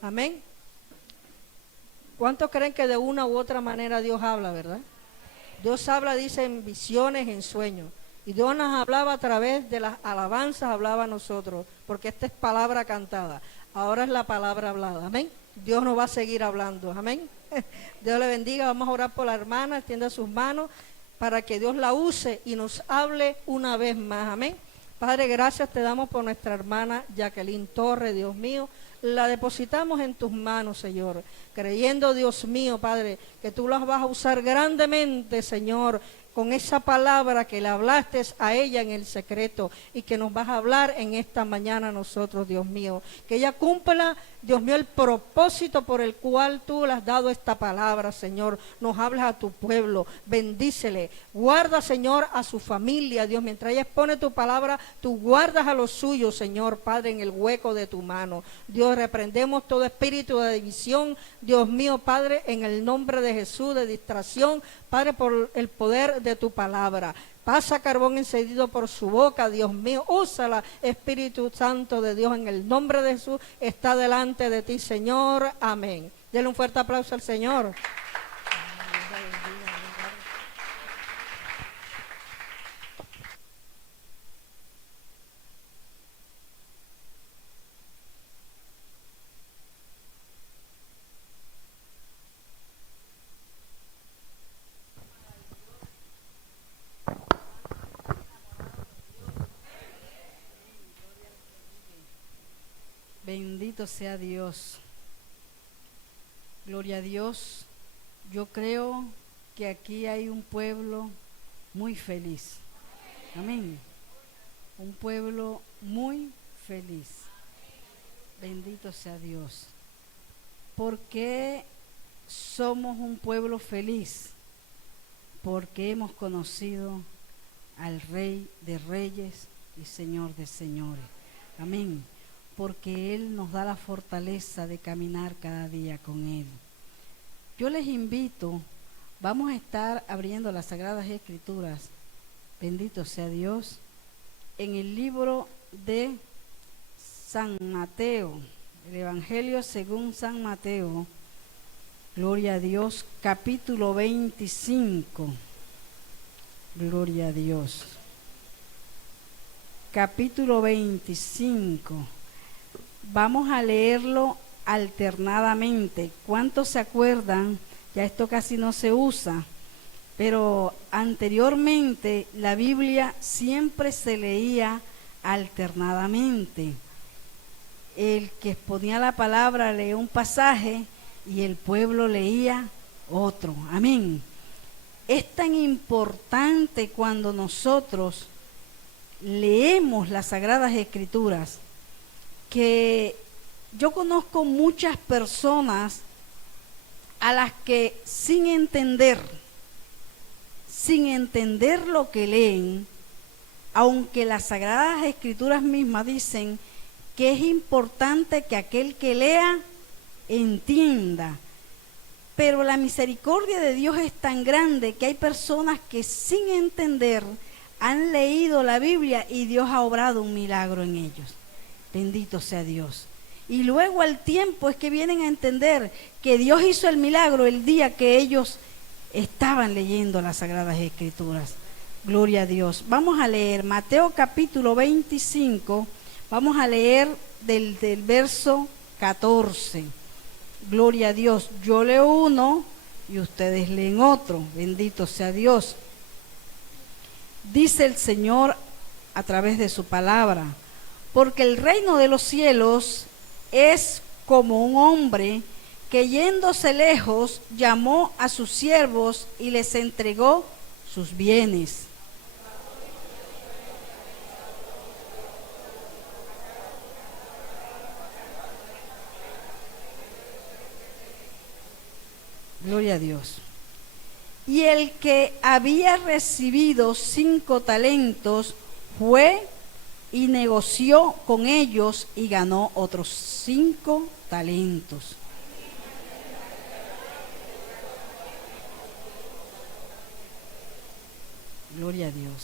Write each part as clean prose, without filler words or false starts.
Amén. ¿Cuántos creen que de una u otra manera Dios habla, verdad? Dios habla, dice, en visiones, en sueños. Y Dios nos hablaba a través de las alabanzas, hablaba a nosotros, porque esta es palabra cantada. Ahora es la palabra hablada, amén. Dios nos va a seguir hablando, amén. Dios le bendiga. Vamos a orar por la hermana, extienda sus manos para que Dios la use y nos hable una vez más, amén. Padre, gracias te damos por nuestra hermana Jacqueline Torres, Dios mío. La depositamos en tus manos, Señor, creyendo, Dios mío, Padre, que tú las vas a usar grandemente, Señor, con esa palabra que le hablaste a ella en el secreto y que nos vas a hablar en esta mañana a nosotros, Dios mío. Que ella cumpla, Dios mío, el propósito por el cual tú le has dado esta palabra, Señor. Nos hablas a tu pueblo, bendícele. Guarda, Señor, a su familia, Dios. Mientras ella expone tu palabra, tú guardas a los suyos, Señor, Padre, en el hueco de tu mano. Dios, reprendemos todo espíritu de división, Dios mío, Padre, en el nombre de Jesús, de distracción, Padre, por el poder de tu palabra. Pasa carbón encendido por su boca, Dios mío. Úsala, Espíritu Santo de Dios, en el nombre de Jesús. Está delante de ti, Señor. Amén. Denle un fuerte aplauso al Señor. Bendito sea Dios. Gloria a Dios. Yo creo que aquí hay un pueblo muy feliz. Amén. Un pueblo muy feliz. Bendito sea Dios. ¿Por qué somos un pueblo feliz? Porque hemos conocido al Rey de Reyes y Señor de Señores. Amén. Porque Él nos da la fortaleza de caminar cada día con Él. Yo les invito, vamos a estar abriendo las Sagradas Escrituras, bendito sea Dios, en el libro de San Mateo, el Evangelio según San Mateo, gloria a Dios, capítulo 25, gloria a Dios, capítulo 25. Vamos a leerlo alternadamente. ¿Cuántos se acuerdan? Ya esto casi no se usa, pero anteriormente la Biblia siempre se leía alternadamente. El que exponía la palabra leía un pasaje y el pueblo leía otro. Amén. Es tan importante cuando nosotros leemos las Sagradas Escrituras que yo conozco muchas personas a las que sin entender lo que leen, aunque las Sagradas Escrituras mismas dicen que es importante que aquel que lea entienda, pero la misericordia de Dios es tan grande que hay personas que sin entender han leído la Biblia y Dios ha obrado un milagro en ellos. Bendito sea Dios. Y luego al tiempo es que vienen a entender que Dios hizo el milagro el día que ellos estaban leyendo las Sagradas Escrituras. Gloria a Dios. Vamos a leer Mateo capítulo 25, vamos a leer del verso 14. Gloria a Dios. Yo leo uno y ustedes leen otro. Bendito sea Dios. Dice el Señor a través de su palabra: porque el reino de los cielos es como un hombre que yéndose lejos llamó a sus siervos y les entregó sus bienes. Gloria a Dios. Y el que había recibido 5 talentos fue y negoció con ellos y ganó otros 5 talentos. Gloria a Dios.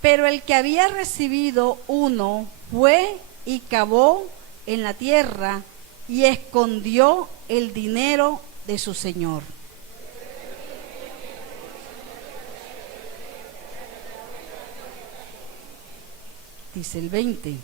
Pero el que había recibido 1 fue y cavó en la tierra y escondió el dinero de su señor. Dice el 20.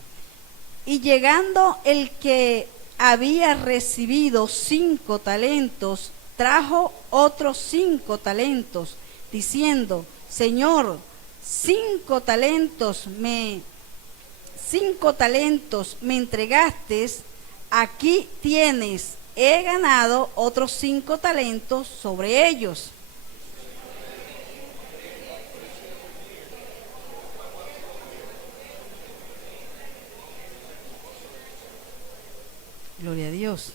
Y llegando el que había recibido 5 talentos, trajo otros 5 talentos, diciendo: Señor, 5 talentos me entregaste, aquí tienes, he ganado otros 5 talentos sobre ellos. Gloria a Dios.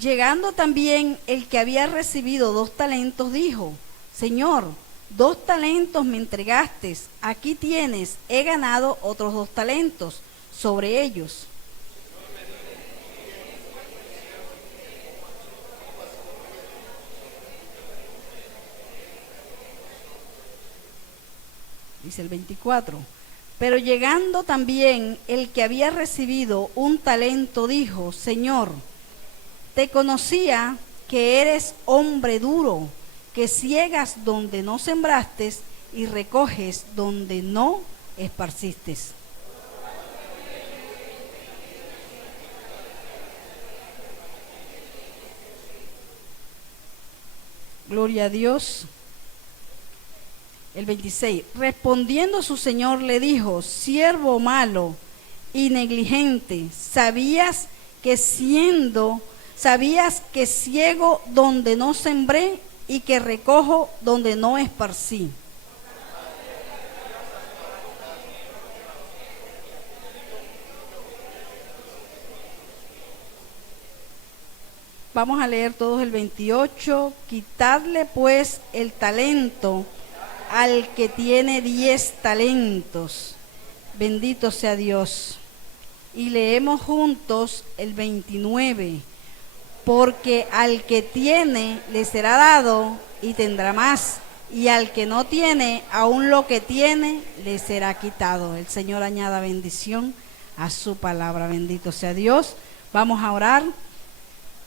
Llegando también el que había recibido 2 talentos, dijo: Señor, 2 talentos me entregaste, aquí tienes, he ganado otros 2 talentos sobre ellos. Dice el 24. Pero llegando también el que había recibido 1 talento, dijo: Señor, te conocía que eres hombre duro, que ciegas donde no sembraste y recoges donde no esparciste. Gloria a Dios. El 26, respondiendo su señor le dijo: siervo malo y negligente, sabías que ciego donde no sembré y que recojo donde no esparcí. Vamos a leer todos el 28. Quitadle pues el talento al que tiene 10 talentos. Bendito sea Dios. Y leemos juntos el 29. Porque al que tiene le será dado y tendrá más, y al que no tiene, aún lo que tiene le será quitado. El Señor añada bendición a su palabra. Bendito sea Dios. Vamos a orar.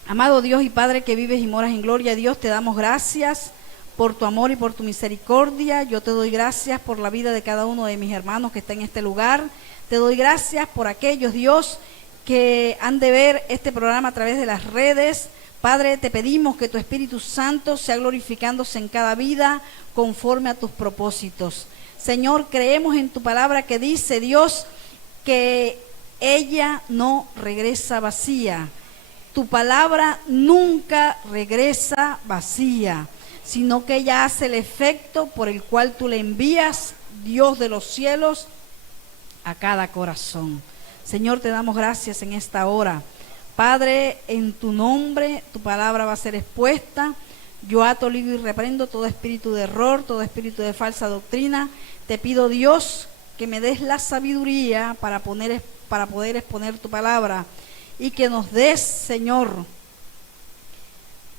Amado Dios y Padre que vives y moras en gloria, Dios, te damos gracias por tu amor y por tu misericordia. Yo te doy gracias por la vida de cada uno de mis hermanos que está en este lugar. Te doy gracias por aquellos, Dios, que han de ver este programa a través de las redes. Padre, te pedimos que tu Espíritu Santo sea glorificándose en cada vida conforme a tus propósitos. Señor, creemos en tu palabra que dice, Dios, que ella no regresa vacía. Tu palabra nunca regresa vacía, sino que ella hace el efecto por el cual tú le envías, Dios de los cielos, a cada corazón. Señor, te damos gracias en esta hora. Padre, en tu nombre, tu palabra va a ser expuesta. Yo ato, ligo y reprendo todo espíritu de error, todo espíritu de falsa doctrina. Te pido, Dios, que me des la sabiduría para poder exponer tu palabra. Y que nos des, Señor,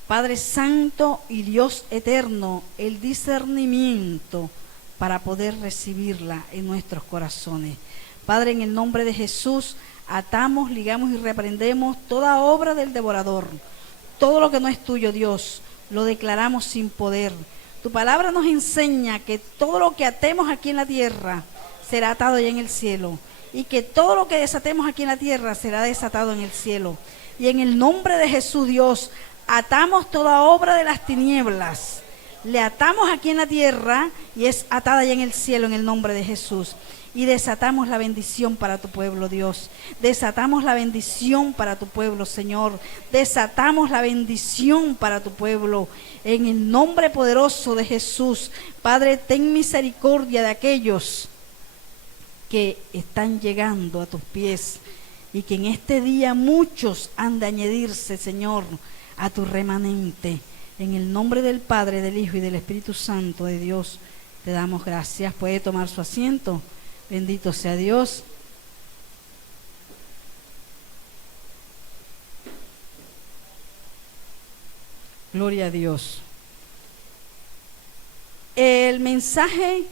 Padre Santo y Dios eterno, el discernimiento para poder recibirla en nuestros corazones. Padre, en el nombre de Jesús, atamos, ligamos y reprendemos toda obra del devorador. Todo lo que no es tuyo, Dios, lo declaramos sin poder. Tu palabra nos enseña que todo lo que atemos aquí en la tierra será atado ya en el cielo. Y que todo lo que desatemos aquí en la tierra será desatado en el cielo. Y en el nombre de Jesús, Dios, atamos toda obra de las tinieblas. Le atamos aquí en la tierra y es atada ya en el cielo en el nombre de Jesús. Y desatamos la bendición para tu pueblo, Dios. Desatamos la bendición para tu pueblo, Señor. Desatamos la bendición para tu pueblo. En el nombre poderoso de Jesús, Padre, ten misericordia de aquellos que están llegando a tus pies y que en este día muchos han de añadirse, Señor, a tu remanente. En el nombre del Padre, del Hijo y del Espíritu Santo de Dios, te damos gracias. Puede tomar su asiento. Bendito sea Dios. Gloria a Dios. El mensaje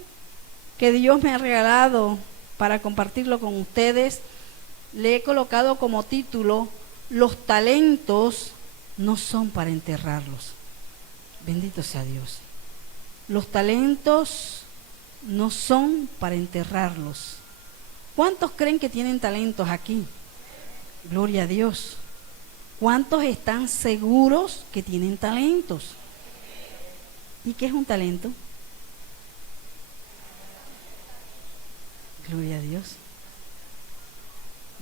que Dios me ha regalado para compartirlo con ustedes le he colocado como título: los talentos no son para enterrarlos. Bendito sea Dios. Los talentos no son para enterrarlos. ¿Cuántos creen que tienen talentos aquí? Gloria a Dios. ¿Cuántos están seguros que tienen talentos? ¿Y qué es un talento? Gloria a Dios.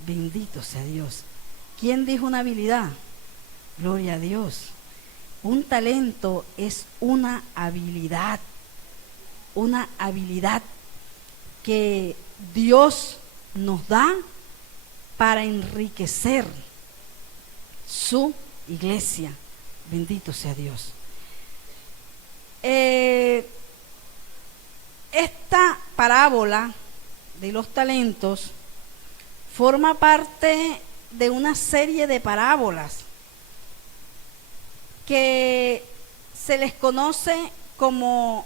Bendito sea Dios. ¿Quién dijo una habilidad? Gloria a Dios. Un talento es una habilidad que Dios nos da para enriquecer su iglesia. Bendito sea Dios. Esta parábola de los talentos forma parte de una serie de parábolas que se les conoce como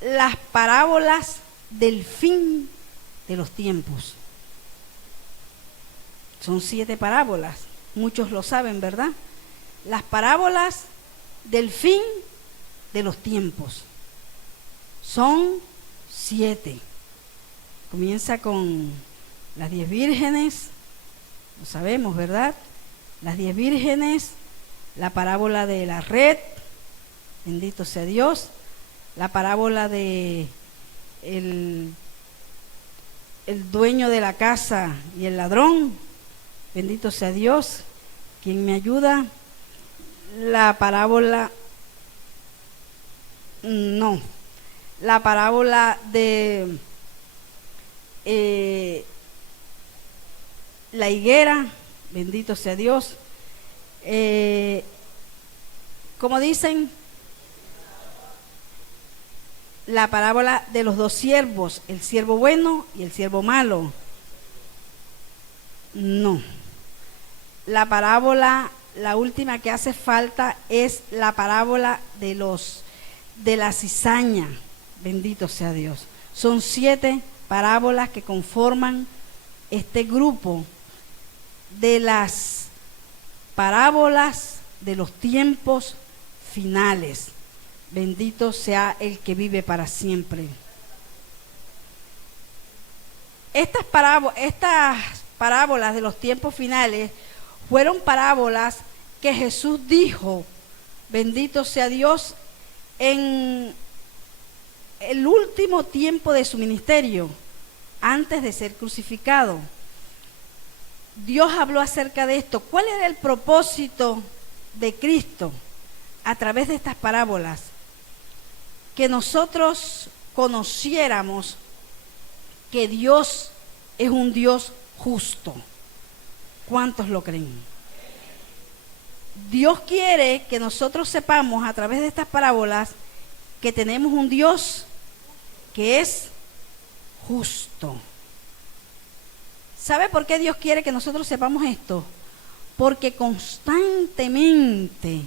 las parábolas del fin de los tiempos. Son 7 parábolas, muchos lo saben, ¿verdad? Las parábolas del fin de los tiempos. Son 7. Comienza con las 10 vírgenes, lo sabemos, ¿verdad? Las 10 vírgenes, la parábola de la red, bendito sea Dios, la parábola de el dueño de la casa y el ladrón, bendito sea Dios, quien me ayuda, la parábola de la higuera, bendito sea Dios, como dicen, la parábola de los 2 siervos, el siervo bueno y el siervo malo. No. La parábola, la última que hace falta es la parábola de la cizaña. Bendito sea Dios. Son 7 parábolas que conforman este grupo de las parábolas de los tiempos finales. Bendito sea el que vive para siempre. Estas parábolas de los tiempos finales fueron parábolas que Jesús dijo, bendito sea Dios, en el último tiempo de su ministerio, antes de ser crucificado. Dios habló acerca de esto. ¿Cuál era el propósito de Cristo a través de estas parábolas? Que nosotros conociéramos que Dios es un Dios justo. ¿Cuántos lo creen? Dios quiere que nosotros sepamos a través de estas parábolas que tenemos un Dios que es justo. ¿Sabe por qué Dios quiere que nosotros sepamos esto? Porque constantemente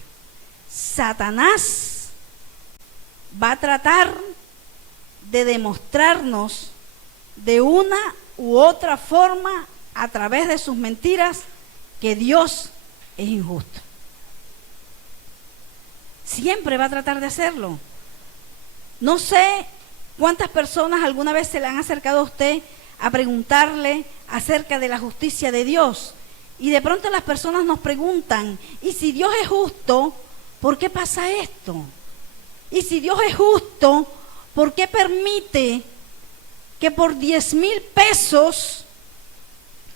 Satanás va a tratar de demostrarnos de una u otra forma, a través de sus mentiras, que Dios es injusto. Siempre va a tratar de hacerlo. No sé cuántas personas alguna vez se le han acercado a usted a preguntarle acerca de la justicia de Dios. Y de pronto las personas nos preguntan, ¿y si Dios es justo, por qué pasa esto? Y si Dios es justo, ¿por qué permite que por 10,000 pesos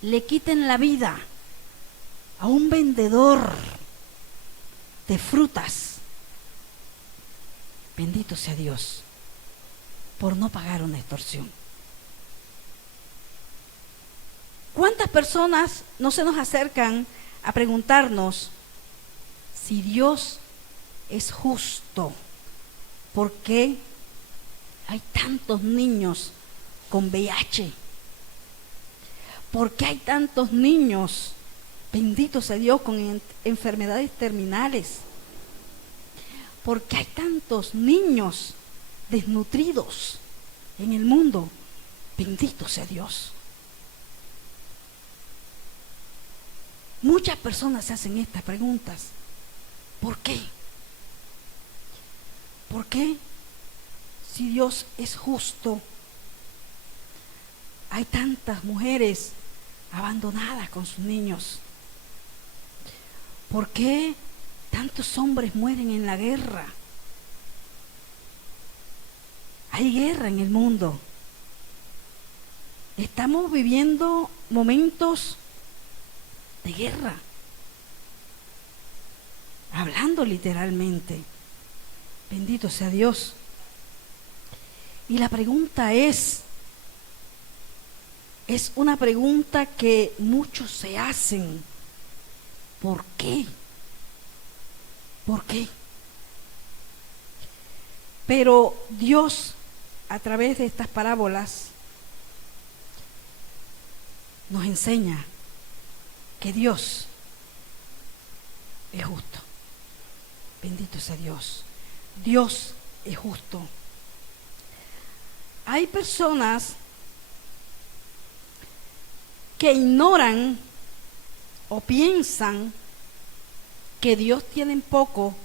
le quiten la vida a un vendedor de frutas? Bendito sea Dios, por no pagar una extorsión. ¿Cuántas personas no se nos acercan a preguntarnos si Dios es justo? ¿Por qué hay tantos niños con VIH? ¿Por qué hay tantos niños, bendito sea Dios, con enfermedades terminales? ¿Por qué hay tantos niños desnutridos en el mundo? Bendito sea Dios. Muchas personas se hacen estas preguntas. ¿Por qué? ¿Por qué? Si Dios es justo, hay tantas mujeres abandonadas con sus niños. ¿Por qué tantos hombres mueren en la guerra? Hay guerra en el mundo. Estamos viviendo momentos de guerra, hablando literalmente. Bendito sea Dios. Y la pregunta es una pregunta que muchos se hacen. ¿Por qué? ¿Por qué? Pero Dios, a través de estas parábolas, nos enseña que Dios es justo. Bendito sea Dios. Dios es justo. Hay personas que ignoran o piensan que Dios tiene en poco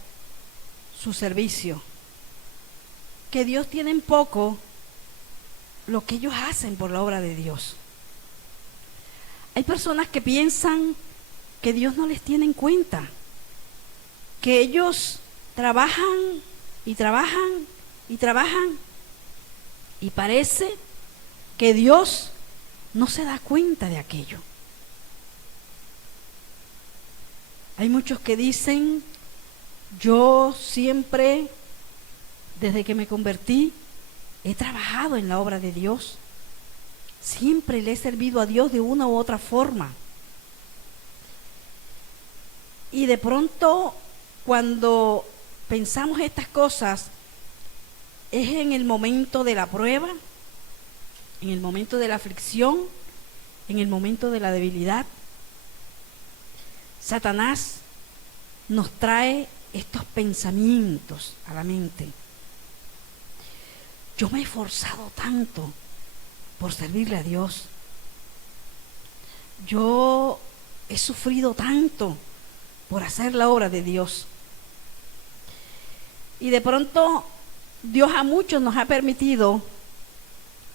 su servicio, que Dios tiene en poco lo que ellos hacen por la obra de Dios. Hay personas que piensan que Dios no les tiene en cuenta, que ellos trabajan y trabajan y trabajan y parece que Dios no se da cuenta de aquello. Hay muchos que dicen, yo siempre, desde que me convertí, he trabajado en la obra de Dios. Siempre le he servido a Dios de una u otra forma. Y de pronto, cuando pensamos estas cosas, es en el momento de la prueba, en el momento de la aflicción, en el momento de la debilidad. Satanás nos trae estos pensamientos a la mente. Yo me he esforzado tanto por servirle a Dios. Yo he sufrido tanto por hacer la obra de Dios. Y de pronto Dios a muchos nos ha permitido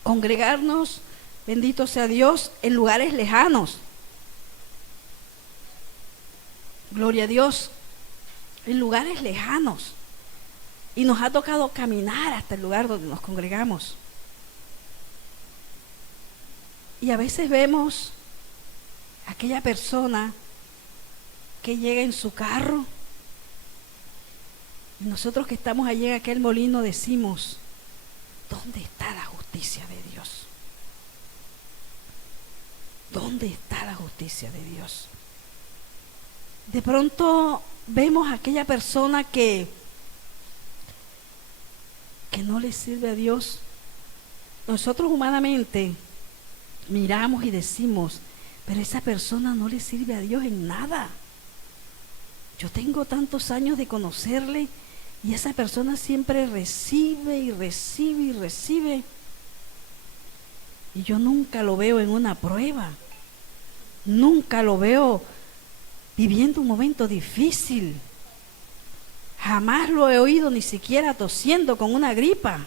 congregarnos, bendito sea Dios, en lugares lejanos. Gloria a Dios, en lugares lejanos. Y nos ha tocado caminar hasta el lugar donde nos congregamos. Y a veces vemos a aquella persona que llega en su carro y nosotros que estamos allí en aquel molino decimos, ¿dónde está la justicia de Dios? ¿Dónde está la justicia de Dios? De pronto vemos a aquella persona que no le sirve a Dios. Nosotros humanamente miramos y decimos, pero esa persona no le sirve a Dios en nada. Yo tengo tantos años de conocerle y esa persona siempre recibe y recibe y recibe. Y yo nunca lo veo en una prueba. Nunca lo veo viviendo un momento difícil. Jamás lo he oído ni siquiera tosiendo con una gripa.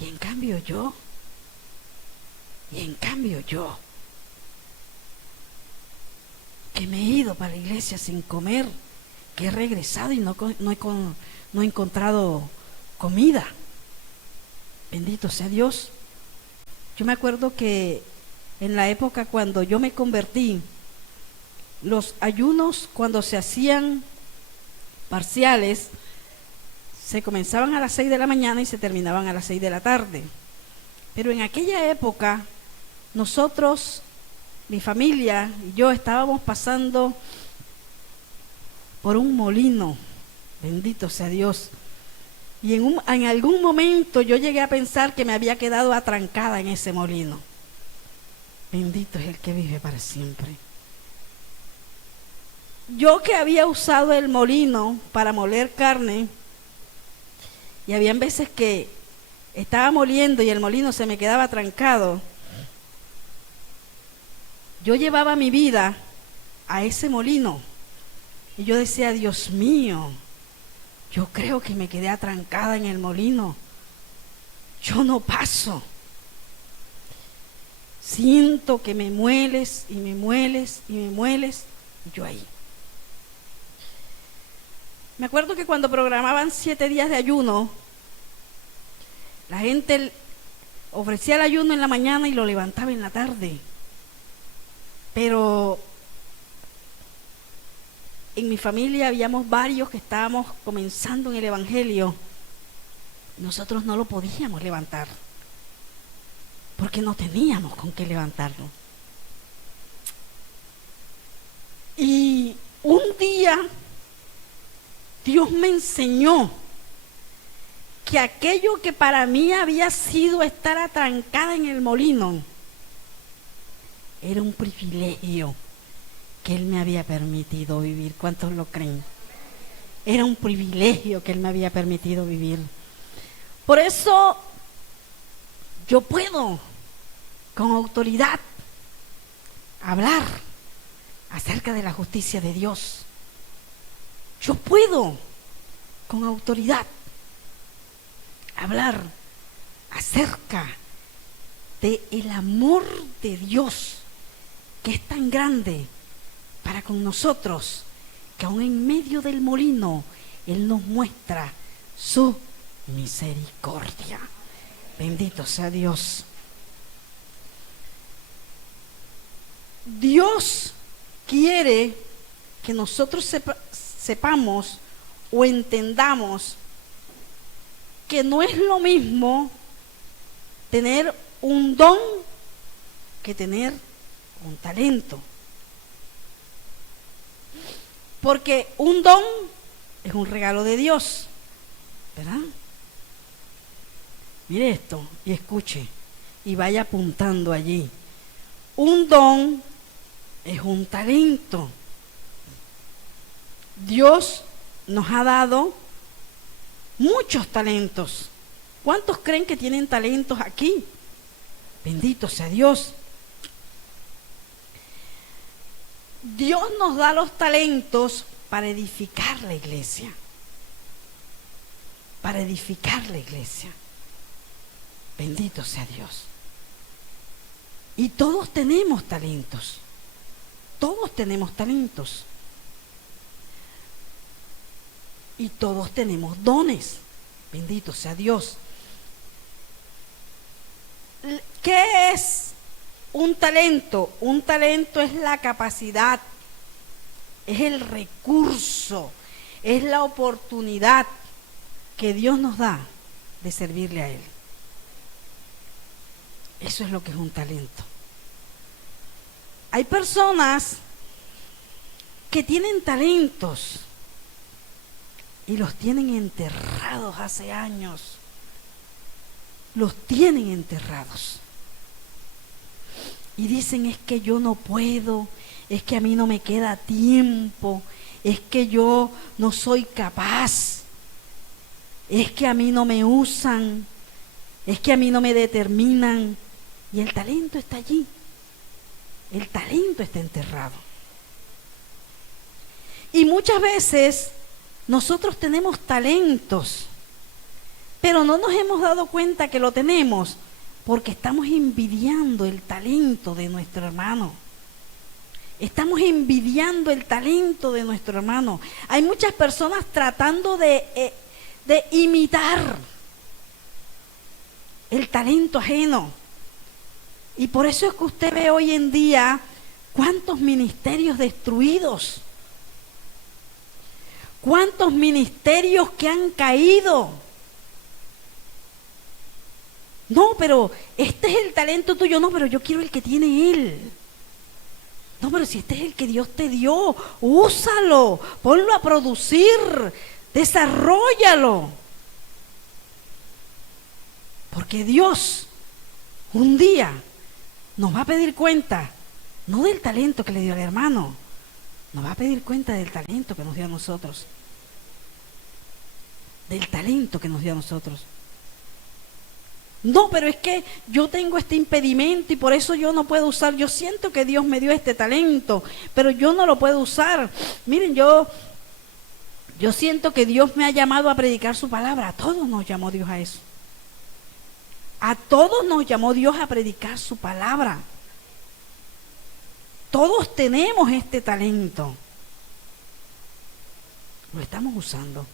Y en cambio yo, que me he ido para la iglesia sin comer, que he regresado y no he encontrado comida. Bendito sea Dios. Yo me acuerdo que en la época cuando yo me convertí, los ayunos cuando se hacían parciales, se comenzaban a las 6 de la mañana y se terminaban a las 6 de la tarde. Pero en aquella época, nosotros, mi familia y yo estábamos pasando por un molino, bendito sea Dios. Y en algún momento yo llegué a pensar que me había quedado atrancada en ese molino. Bendito es el que vive para siempre. Yo que había usado el molino para moler carne, y habían veces que estaba moliendo y el molino se me quedaba trancado, yo llevaba mi vida a ese molino y yo decía, Dios mío, yo creo que me quedé atrancada en el molino, yo no paso. Siento que me mueles y me mueles y me mueles, y yo ahí. Me acuerdo que cuando programaban 7 días de ayuno, la gente ofrecía el ayuno en la mañana y lo levantaba en la tarde. Pero en mi familia habíamos varios que estábamos comenzando en el Evangelio. Nosotros no lo podíamos levantar, porque no teníamos con qué levantarlo. Y un día Dios me enseñó que aquello que para mí había sido estar atrancada en el molino era un privilegio que Él me había permitido vivir. ¿Cuántos lo creen? Era un privilegio que Él me había permitido vivir. Por eso yo puedo con autoridad hablar acerca de la justicia de Dios. Yo puedo con autoridad hablar acerca del amor de Dios, que es tan grande para con nosotros, que aún en medio del molino Él nos muestra su misericordia. Bendito sea Dios. Dios quiere que nosotros sepamos o entendamos que no es lo mismo tener un don que tener un talento. Porque un don es un regalo de Dios, ¿verdad? Mire esto y escuche y vaya apuntando allí. Un don es un talento. Dios nos ha dado muchos talentos. ¿Cuántos creen que tienen talentos aquí? Bendito sea Dios. Dios nos da los talentos para edificar la iglesia. Para edificar la iglesia. Bendito sea Dios. Y todos tenemos talentos. Todos tenemos talentos. Y todos tenemos dones. Bendito sea Dios. ¿Qué es un talento? Un talento es la capacidad, es el recurso, es la oportunidad que Dios nos da de servirle a Él. Eso es lo que es un talento. Hay personas que tienen talentos y los tienen enterrados hace años. Los tienen enterrados. Y dicen, es que yo no puedo, es que a mí no me queda tiempo, es que yo no soy capaz, es que a mí no me usan, es que a mí no me determinan. Y el talento está allí. El talento está enterrado. Y muchas veces nosotros tenemos talentos, pero no nos hemos dado cuenta que lo tenemos porque estamos envidiando el talento de nuestro hermano. Estamos envidiando el talento de nuestro hermano. Hay muchas personas tratando de imitar el talento ajeno. Y por eso es que usted ve hoy en día cuántos ministerios destruidos, cuántos ministerios que han caído. No, pero este es el talento tuyo. No, pero yo quiero el que tiene él. No, pero si este es el que Dios te dio, úsalo, ponlo a producir, desarróllalo. Porque Dios un día nos va a pedir cuenta, no del talento que le dio al hermano, nos va a pedir cuenta del talento que nos dio a nosotros. Del talento que nos dio a nosotros. No, pero es que yo tengo este impedimento y por eso yo no puedo usar. Yo siento que Dios me dio este talento, pero yo no lo puedo usar. Miren, yo siento que Dios me ha llamado a predicar su palabra. A todos nos llamó Dios a eso. A todos nos llamó Dios a predicar su palabra. Todos tenemos este talento. Lo estamos usando.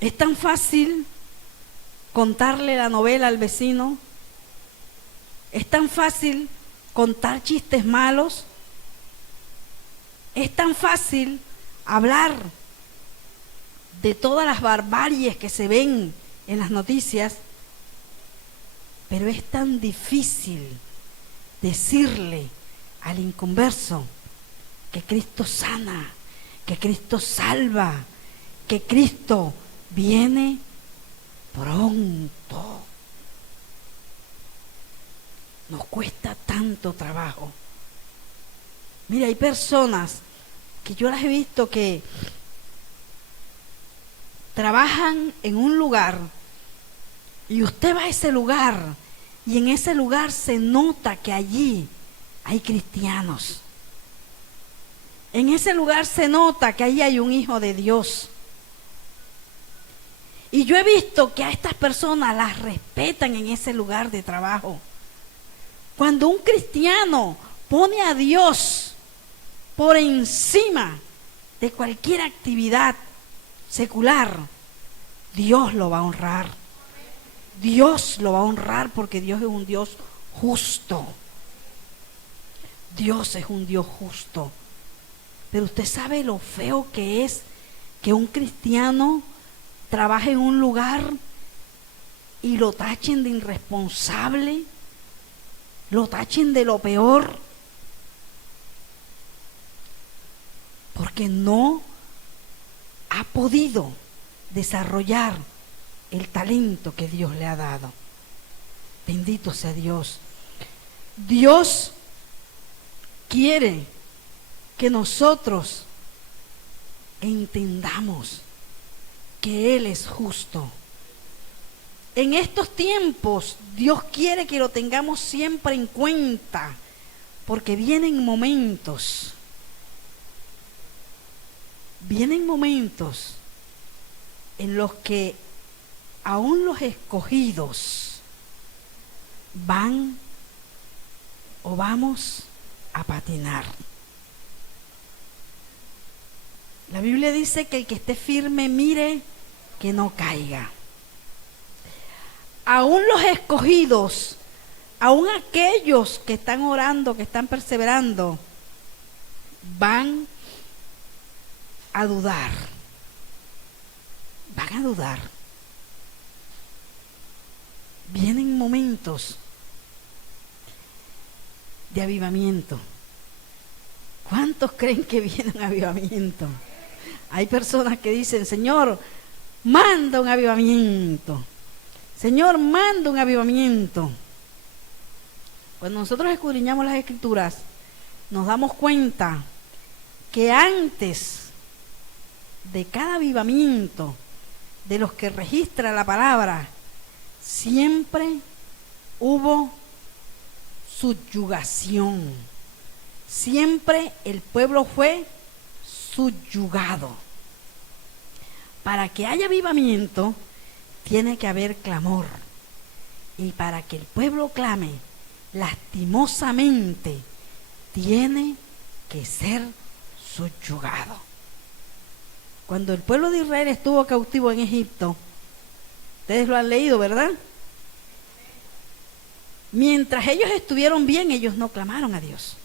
Es tan fácil contarle la novela al vecino. Es tan fácil contar chistes malos. Es tan fácil hablar de todas las barbaries que se ven en las noticias, pero es tan difícil decirle al inconverso que Cristo sana, que Cristo salva, que Cristo viene pronto. Nos cuesta tanto trabajo. Mira, hay personas que yo las he visto que trabajan en un lugar y usted va a ese lugar y en ese lugar se nota que allí hay cristianos. En ese lugar se nota que allí hay un hijo de Dios. Y yo he visto que a estas personas las respetan en ese lugar de trabajo. Cuando un cristiano pone a Dios por encima de cualquier actividad secular, Dios lo va a honrar. Dios lo va a honrar porque Dios es un Dios justo. Dios es un Dios justo. Pero usted sabe lo feo que es que un cristiano trabaje en un lugar y lo tachen de irresponsable, lo tachen de lo peor, porque no ha podido desarrollar el talento que Dios le ha dado. Bendito sea Dios. Dios quiere que nosotros entendamos que Él es justo. En estos tiempos, Dios quiere que lo tengamos siempre en cuenta, porque vienen momentos en los que aún los escogidos van o vamos a patinar. La Biblia dice que el que esté firme mire que no caiga. Aún los escogidos, aún aquellos que están orando, que están perseverando, van a dudar. Van a dudar. Vienen momentos de avivamiento. ¿Cuántos creen que viene un avivamiento? Hay personas que dicen: Señor, manda un avivamiento. Señor, manda un avivamiento. Cuando nosotros escudriñamos las Escrituras, nos damos cuenta que antes de cada avivamiento de los que registra la palabra, siempre hubo subyugación. Siempre el pueblo fue subyugado. Para que haya avivamiento, tiene que haber clamor. Y para que el pueblo clame, lastimosamente, tiene que ser subyugado. Cuando el pueblo de Israel estuvo cautivo en Egipto, ustedes lo han leído, ¿verdad? Mientras ellos estuvieron bien, ellos no clamaron a Dios.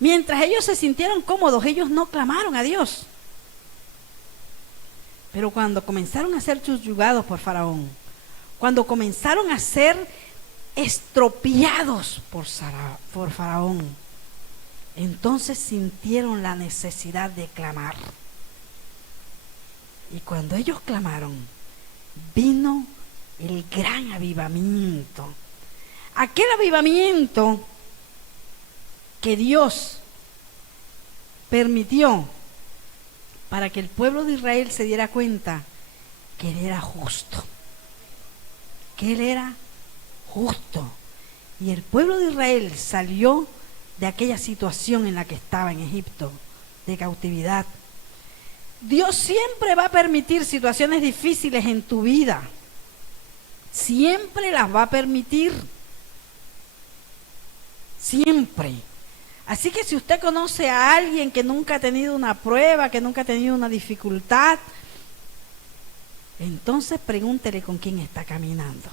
Mientras ellos se sintieron cómodos, ellos no clamaron a Dios. Pero cuando comenzaron a ser subyugados por Faraón, cuando comenzaron a ser estropeados por Faraón, entonces sintieron la necesidad de clamar. Y cuando ellos clamaron, vino el gran avivamiento. Aquel avivamiento que Dios permitió para que el pueblo de Israel se diera cuenta que Él era justo. Que Él era justo. Y el pueblo de Israel salió de aquella situación en la que estaba en Egipto, de cautividad. Dios siempre va a permitir situaciones difíciles en tu vida. Siempre las va a permitir. Siempre. Así que si usted conoce a alguien que nunca ha tenido una prueba, que nunca ha tenido una dificultad, entonces pregúntele con quién está caminando.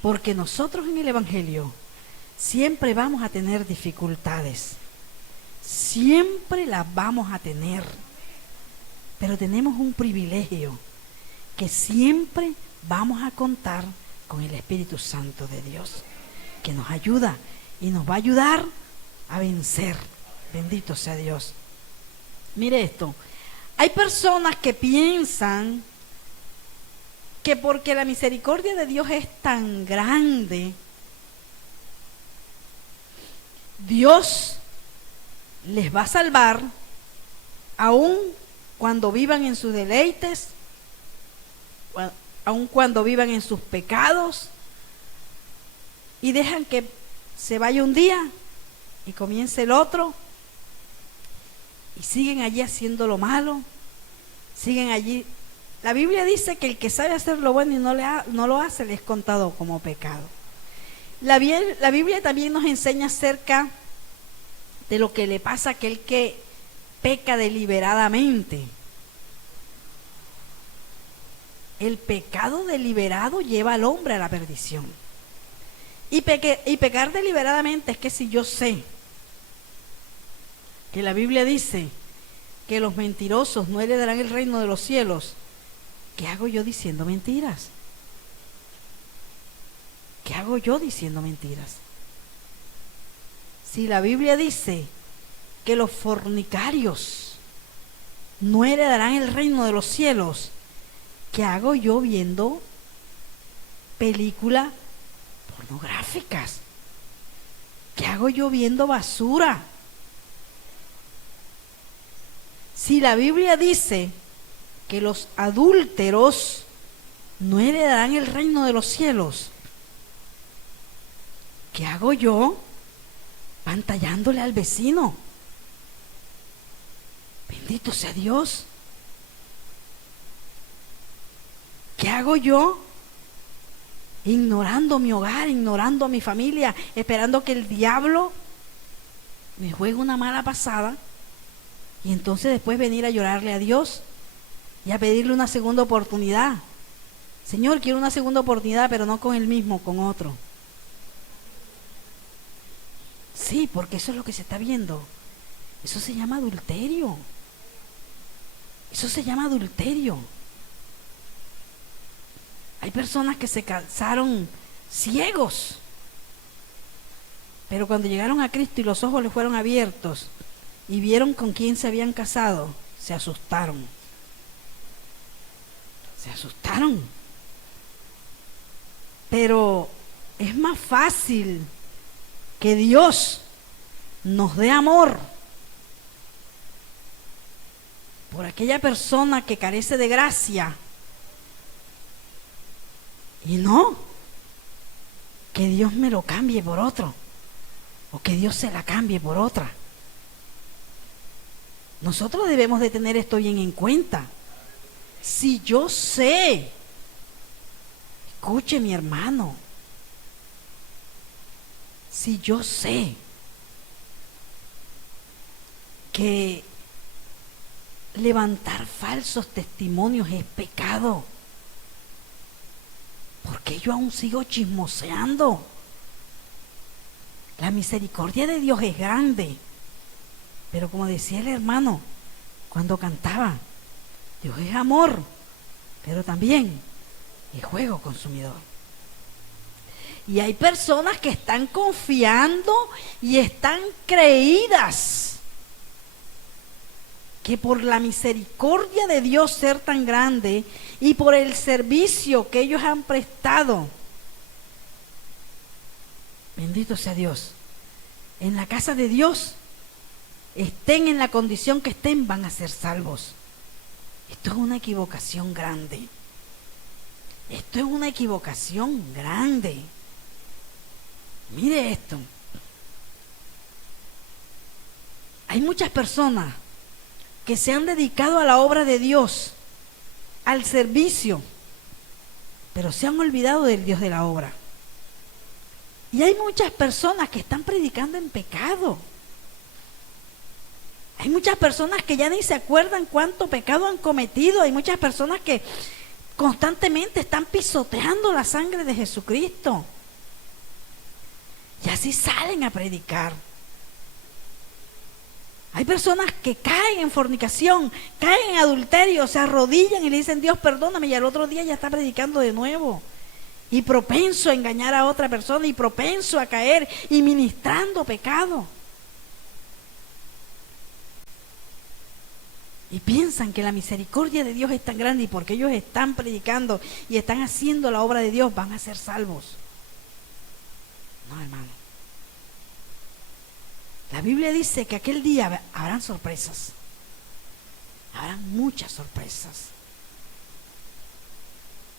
Porque nosotros en el Evangelio siempre vamos a tener dificultades. Siempre las vamos a tener. Pero tenemos un privilegio, que siempre vamos a contar con el Espíritu Santo de Dios, que nos ayuda y nos va a ayudar a vencer. Bendito sea Dios. Mire esto. Hay personas que piensan que porque la misericordia de Dios es tan grande, Dios les va a salvar aun cuando vivan en sus deleites, aun cuando vivan en sus pecados, y dejan que se vaya un día y comience el otro, y siguen allí haciendo lo malo, siguen allí. La Biblia dice que el que sabe hacer lo bueno y no lo hace, le es contado como pecado. La Biblia también nos enseña acerca de lo que le pasa a aquel que peca deliberadamente. El pecado deliberado lleva al hombre a la perdición. Y pecar deliberadamente es que si yo sé que la Biblia dice que los mentirosos no heredarán el reino de los cielos, ¿qué hago yo diciendo mentiras? ¿Qué hago yo diciendo mentiras? Si la Biblia dice que los fornicarios no heredarán el reino de los cielos, ¿qué hago yo viendo películas pornográficas? ¿Qué hago yo viendo basura? Si la Biblia dice que los adúlteros no heredarán el reino de los cielos, ¿qué hago yo pantallándole al vecino? Bendito sea Dios. ¿Qué hago yo ignorando mi hogar, ignorando a mi familia, esperando que el diablo me juegue una mala pasada y entonces después venir a llorarle a Dios y a pedirle una segunda oportunidad? Señor, quiero una segunda oportunidad, pero no con el mismo, con otro. Sí, porque eso es lo que se está viendo. Eso se llama adulterio. Eso se llama adulterio. Hay personas que se casaron ciegos, pero cuando llegaron a Cristo y los ojos les fueron abiertos y vieron con quién se habían casado, se asustaron. Se asustaron. Pero es más fácil que Dios nos dé amor por aquella persona que carece de gracia, y no que Dios me lo cambie por otro, o que Dios se la cambie por otra. Nosotros debemos de tener esto bien en cuenta. Si yo sé, escuche mi hermano, si yo sé que levantar falsos testimonios es pecado, ¿por qué yo aún sigo chismoseando? La misericordia de Dios es grande, pero como decía el hermano cuando cantaba, Dios es amor, pero también es fuego consumidor. Y hay personas que están confiando y están creídas que por la misericordia de Dios ser tan grande y por el servicio que ellos han prestado, bendito sea Dios, en la casa de Dios, estén en la condición que estén, van a ser salvos. Esto es una equivocación grande. Esto es una equivocación grande. Mire esto. Hay muchas personas que se han dedicado a la obra de Dios, al servicio, pero se han olvidado del Dios de la obra. Y hay muchas personas que están predicando en pecado. Hay muchas personas que ya ni se acuerdan cuánto pecado han cometido. Hay muchas personas que constantemente están pisoteando la sangre de Jesucristo. Y así salen a predicar. Hay personas que caen en fornicación, caen en adulterio, se arrodillan y le dicen, Dios, perdóname, y al otro día ya está predicando de nuevo. Y propenso a engañar a otra persona, y propenso a caer, y ministrando pecado. Y piensan que la misericordia de Dios es tan grande, y porque ellos están predicando y están haciendo la obra de Dios, van a ser salvos. No, hermano. La Biblia dice que aquel día habrán sorpresas. Habrán muchas sorpresas.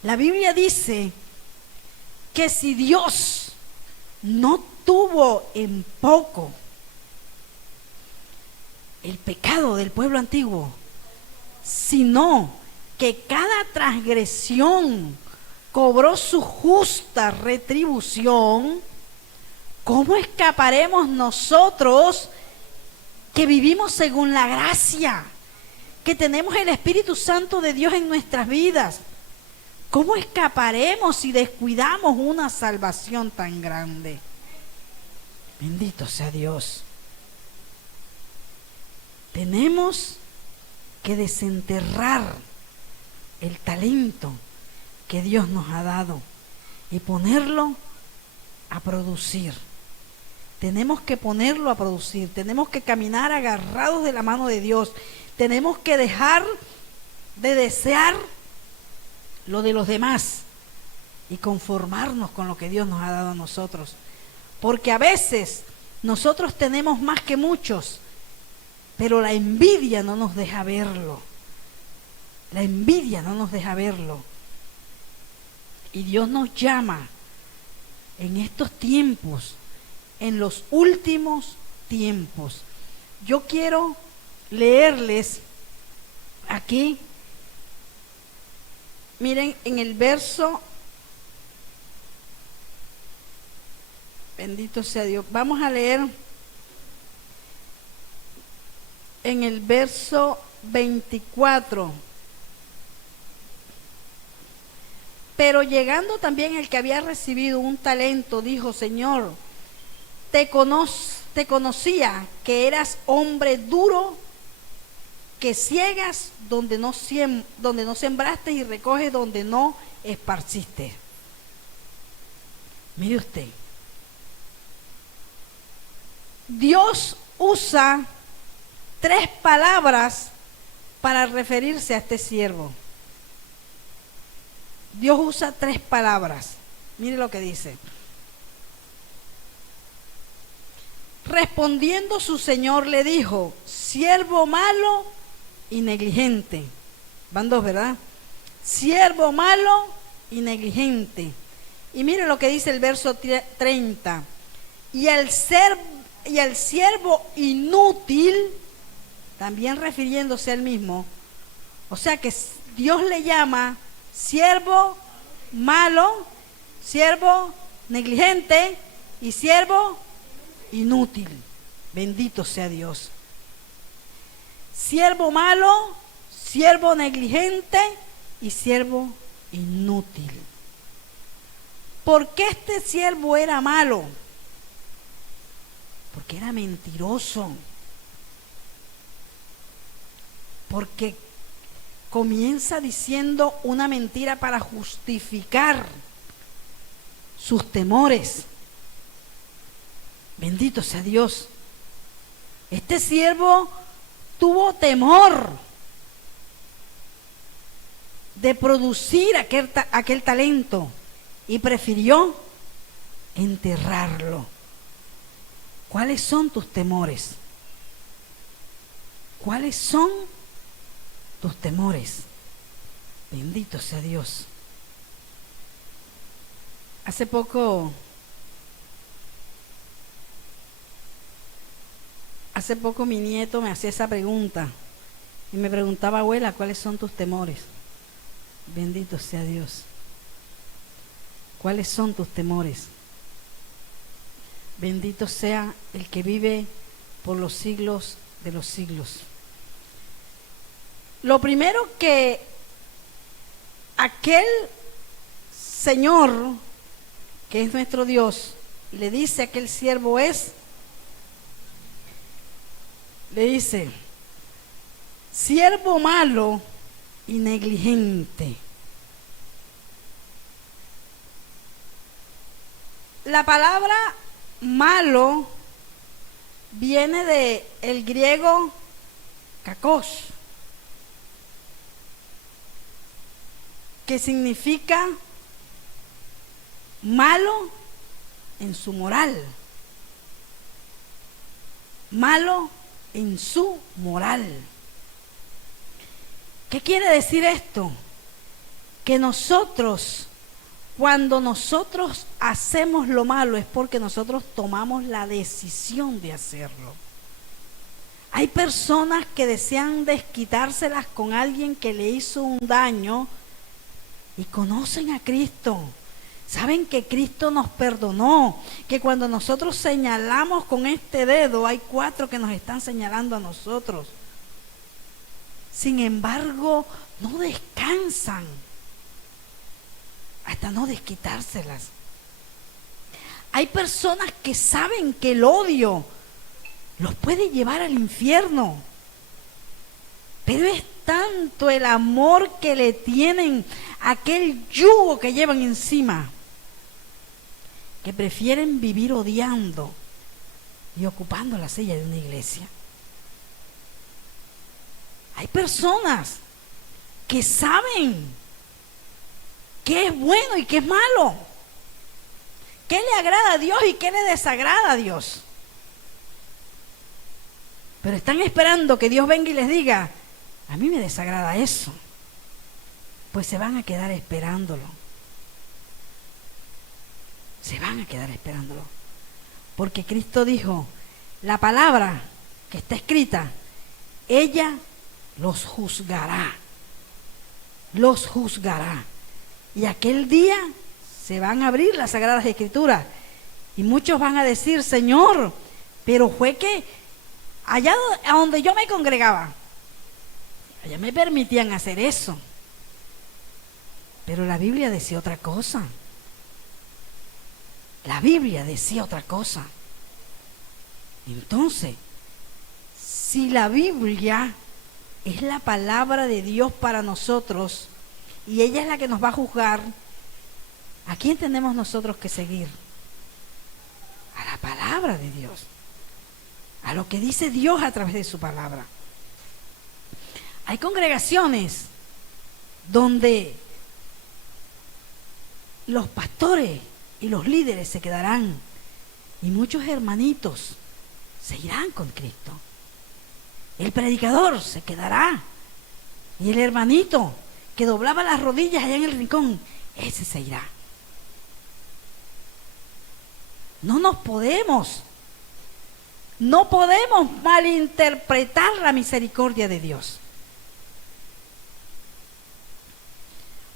La Biblia dice que si Dios no tuvo en poco el pecado del pueblo antiguo, sino que cada transgresión cobró su justa retribución, ¿cómo escaparemos nosotros que vivimos según la gracia, que tenemos el Espíritu Santo de Dios en nuestras vidas? ¿Cómo escaparemos si descuidamos una salvación tan grande? Bendito sea Dios. Tenemos que desenterrar el talento que Dios nos ha dado y ponerlo a producir. Tenemos que ponerlo a producir. Tenemos que caminar agarrados de la mano de Dios. Tenemos que dejar de desear lo de los demás y conformarnos con lo que Dios nos ha dado a nosotros. Porque a veces nosotros tenemos más que muchos, pero la envidia no nos deja verlo. La envidia no nos deja verlo. Y Dios nos llama en estos tiempos, en los últimos tiempos. Yo quiero leerles aquí, miren, en el verso, bendito sea Dios, vamos a leer en el verso 24. Pero llegando también el que había recibido un talento, dijo, Señor, te conocía que eras hombre duro, que ciegas donde no sembraste y recoges donde no esparciste. Mire usted, Dios usa 3 palabras para referirse a este siervo. Dios usa 3 palabras. Mire lo que dice. Respondiendo su señor le dijo, siervo malo y negligente. Van 2, ¿verdad? Siervo malo y negligente. Y mire lo que dice el verso 30. Y al siervo inútil, también refiriéndose al mismo. O sea que Dios le llama siervo malo, siervo negligente y siervo inútil. Bendito sea Dios. Siervo malo, siervo negligente y siervo inútil. ¿Por qué este siervo era malo? Porque era mentiroso. Porque comienza diciendo una mentira para justificar sus temores. Bendito sea Dios. Este siervo tuvo temor de producir aquel talento y prefirió enterrarlo. ¿Cuáles son tus temores? ¿Cuáles son tus temores? Bendito sea Dios. Hace poco mi nieto me hacía esa pregunta y me preguntaba: abuela, ¿cuáles son tus temores? Bendito sea Dios. ¿Cuáles son tus temores? Bendito sea el que vive por los siglos de los siglos. Lo primero que aquel Señor, que es nuestro Dios, le dice a aquel siervo le dice: siervo malo y negligente. La palabra malo viene de el griego kakos, que significa malo en su moral, malo en su moral. ¿Qué quiere decir esto? Que nosotros, cuando nosotros hacemos lo malo, es porque nosotros tomamos la decisión de hacerlo. Hay personas que desean desquitárselas con alguien que le hizo un daño y conocen a Cristo. Saben que Cristo nos perdonó, que cuando nosotros señalamos con este dedo, hay 4 que nos están señalando a nosotros. Sin embargo, no descansan hasta no desquitárselas. Hay personas que saben que el odio los puede llevar al infierno, pero es tanto el amor que le tienen a aquel yugo que llevan encima, que prefieren vivir odiando y ocupando la silla de una iglesia. Hay personas que saben qué es bueno y qué es malo, qué le agrada a Dios y qué le desagrada a Dios, pero están esperando que Dios venga y les diga: a mí me desagrada eso. Pues se van a quedar esperándolo. Se van a quedar esperándolo. Porque Cristo dijo: la palabra que está escrita, ella los juzgará. Los juzgará. Y aquel día se van a abrir las Sagradas Escrituras. Y muchos van a decir: Señor, pero fue que allá a donde yo me congregaba, allá me permitían hacer eso. Pero la Biblia decía otra cosa. La Biblia decía otra cosa. Entonces, si la Biblia es la palabra de Dios para nosotros y ella es la que nos va a juzgar, ¿a quién tenemos nosotros que seguir? A la palabra de Dios, a lo que dice Dios a través de su palabra. Hay congregaciones donde los pastores y los líderes se quedarán y muchos hermanitos se irán con Cristo. El predicador se quedará y el hermanito que doblaba las rodillas allá en el rincón, ese se irá. No podemos malinterpretar la misericordia de Dios.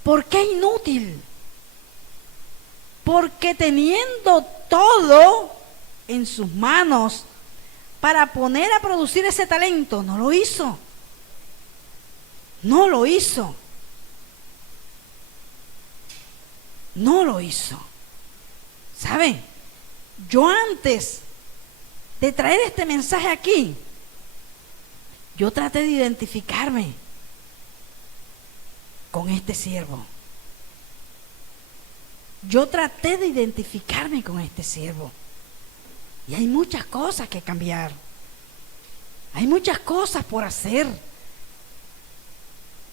¿Por qué inútil? Porque teniendo todo en sus manos para poner a producir ese talento, no lo hizo. No lo hizo. No lo hizo. ¿Saben? Yo antes de traer este mensaje aquí, yo traté de identificarme con este siervo. Yo traté de identificarme con este siervo. Y hay muchas cosas que cambiar. Hay muchas cosas por hacer.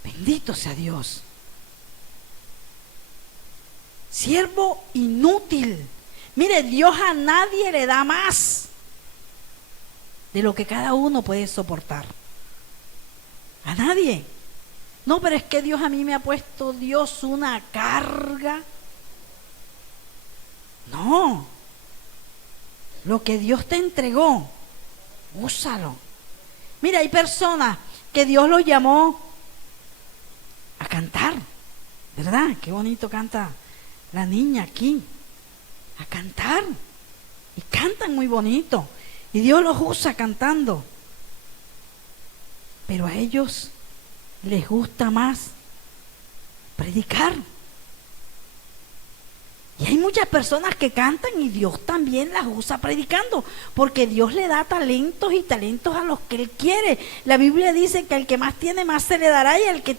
Bendito sea Dios. Siervo inútil. Mire, Dios a nadie le da más de lo que cada uno puede soportar. A nadie. No, pero es que Dios a mí me ha puesto Dios una carga. No. Lo que Dios te entregó, úsalo. Mira, hay personas que Dios los llamó a cantar, ¿verdad? Qué bonito canta la niña aquí. A cantar. Y cantan muy bonito. Y Dios los usa cantando. Pero a ellos les gusta más predicar. Y hay muchas personas que cantan y Dios también las usa predicando, porque Dios le da talentos y talentos a los que Él quiere. La Biblia dice que al que más tiene, más se le dará, y al que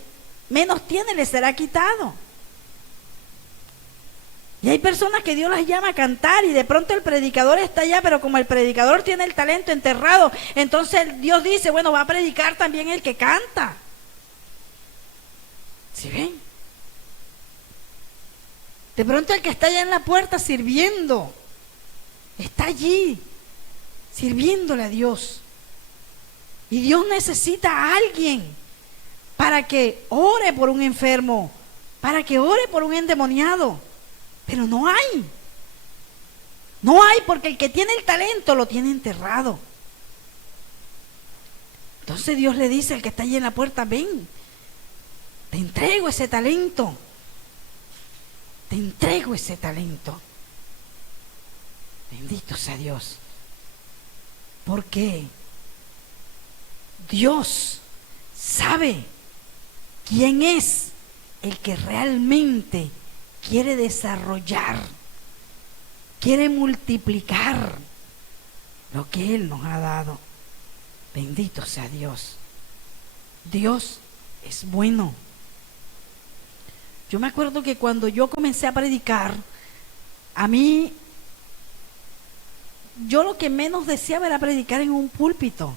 menos tiene, le será quitado. Y hay personas que Dios las llama a cantar, y de pronto el predicador está allá, pero como el predicador tiene el talento enterrado, entonces Dios dice, bueno, va a predicar también el que canta. ¿Sí ven? De pronto el que está allá en la puerta sirviendo, está allí, sirviéndole a Dios. Y Dios necesita a alguien para que ore por un enfermo, para que ore por un endemoniado. Pero no hay. No hay, porque el que tiene el talento lo tiene enterrado. Entonces Dios le dice al que está allí en la puerta, ven, te entrego ese talento. Te entrego ese talento. Bendito sea Dios. Porque Dios sabe quién es el que realmente quiere desarrollar, quiere multiplicar lo que Él nos ha dado. Bendito sea Dios. Dios es bueno. Yo me acuerdo que cuando yo comencé a predicar, a mí, yo lo que menos deseaba era predicar en un púlpito.